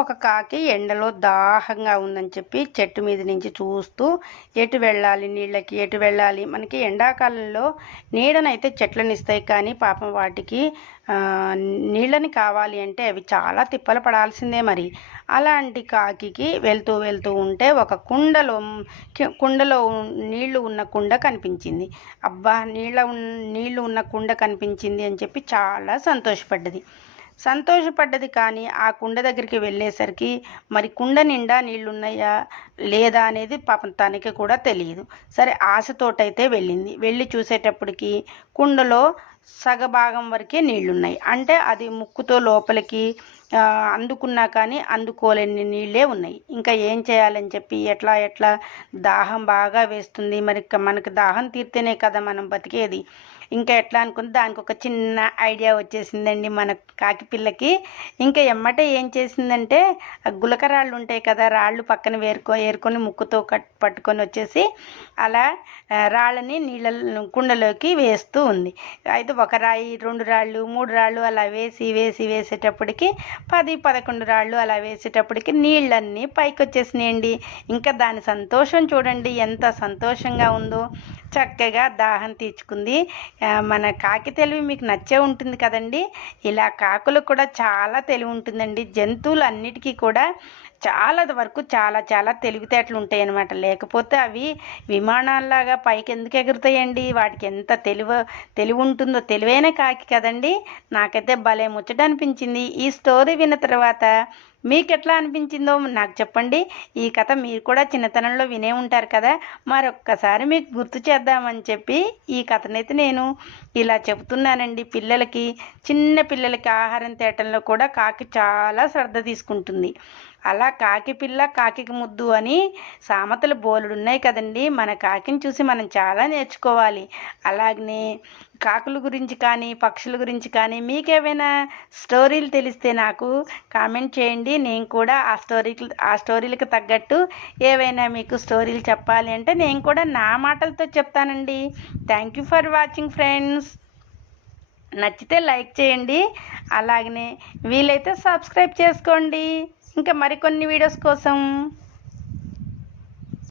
ఒక కాకి ఎండలో దాహంగా ఉందని చెప్పి చెట్టు మీద నుంచి చూస్తూ ఎటు వెళ్ళాలి, నీళ్ళకి ఎటు వెళ్ళాలి. మనకి ఎండాకాలంలో నీడనైతే చెట్లను ఇస్తాయి, కానీ పాపం వాటికి నీళ్ళని కావాలి అంటే అవి చాలా తిప్పలు పడాల్సిందే. మరి అలాంటి కాకి వెళ్తూ వెళ్తూ ఉంటే ఒక కుండలో నీళ్లు ఉన్న కుండ కనిపించింది. అబ్బా, నీళ్లు ఉన్న కుండ కనిపించింది అని చెప్పి చాలా సంతోషపడ్డది. కానీ ఆ కుండ దగ్గరికి వెళ్ళేసరికి మరి కుండ నిండా నీళ్లున్నాయా లేదా అనేది పాపం తనకి కూడా తెలియదు. సరే, ఆశతోటైతే వెళ్ళి చూసేటప్పటికి కుండలో సగభాగం వరకే నీళ్లున్నాయి. అంటే అది ముక్కుతో లోపలికి అందుకున్నా కానీ అందుకోలేని నీళ్ళే ఉన్నాయి. ఇంకా ఏం చేయాలని చెప్పి ఎట్లా దాహం బాగా వేస్తుంది. మరి మనకు దాహం తీరితేనే కదా మనం బతికేది. ఇంకా ఎట్లా అనుకుంది, దానికి ఒక చిన్న ఐడియా వచ్చేసిందండి మన కాకి పిల్లకి. ఇంకా ఎమ్మటే ఏం చేసిందంటే, గులకరాళ్ళు ఉంటాయి కదా, రాళ్ళు పక్కన ఏరుకొని ముక్కుతో పట్టుకొని వచ్చేసి అలా రాళ్ళని కుండలోకి వేస్తూ ఉంది. అయితే ఒక రాయి, 2 రాళ్ళు, 3 రాళ్ళు అలా వేసేటప్పటికి 10, 11 రాళ్ళు అలా వేసేటప్పటికి నీళ్ళన్నీ పైకి వచ్చేసినాయండి. ఇంకా దాని సంతోషం చూడండి, ఎంత సంతోషంగా ఉందో. చక్కగా దాహం తీర్చుకుంది. మన కాకి తెలివి మీకు నచ్చే ఉంటుంది కదండి. ఇలా కాకులకు కూడా చాలా తెలివి ఉంటుందండి. జంతువులు అన్నిటికీ కూడా చాలా వరకు చాలా తెలివితేటలు ఉంటాయి అన్నమాట. లేకపోతే అవి విమానాల్లాగా పైకి ఎందుకు ఎగురుతాయండి? వాటికి ఎంత తెలివి ఉంటుందో. తెలివైన కాకి కదండి. నాకైతే భలే ముచ్చట అనిపించింది. ఈ స్టోరీ విన్న తర్వాత మీకు ఎట్లా అనిపించిందో నాకు చెప్పండి. ఈ కథ మీరు కూడా చిన్నతనంలో వినే ఉంటారు కదా, మరొక్కసారి మీకు గుర్తు చేద్దామని చెప్పి ఈ కథనైతే నేను ఇలా చెబుతున్నానండి. చిన్న పిల్లలకి ఆహారం తేటంలో కూడా కాకి చాలా శ్రద్ధ తీసుకుంటుంది. అలా కాకి పిల్ల కాకి ముద్దు అని సామెతలు బోలెడున్నాయి కదండి. మన కాకిని చూసి మనం చాలా నేర్చుకోవాలి. అలాగనే కాకుల గురించి కానీ పక్షుల గురించి కానీ మీకేమైనా స్టోరీలు తెలిస్తే నాకు కామెంట్ చేయండి. నేను కూడా ఆ స్టోరీలకు తగ్గట్టు ఏవైనా మీకు స్టోరీలు చెప్పాలి అంటే నేను కూడా నా మాటలతో చెప్తానండి. Thank you for watching friends. నచ్చితే లైక్ చేయండి. అలాగనే వీలైతే సబ్స్క్రైబ్ చేసుకోండి ఇంకా మరికొన్ని వీడియోస్ కోసం.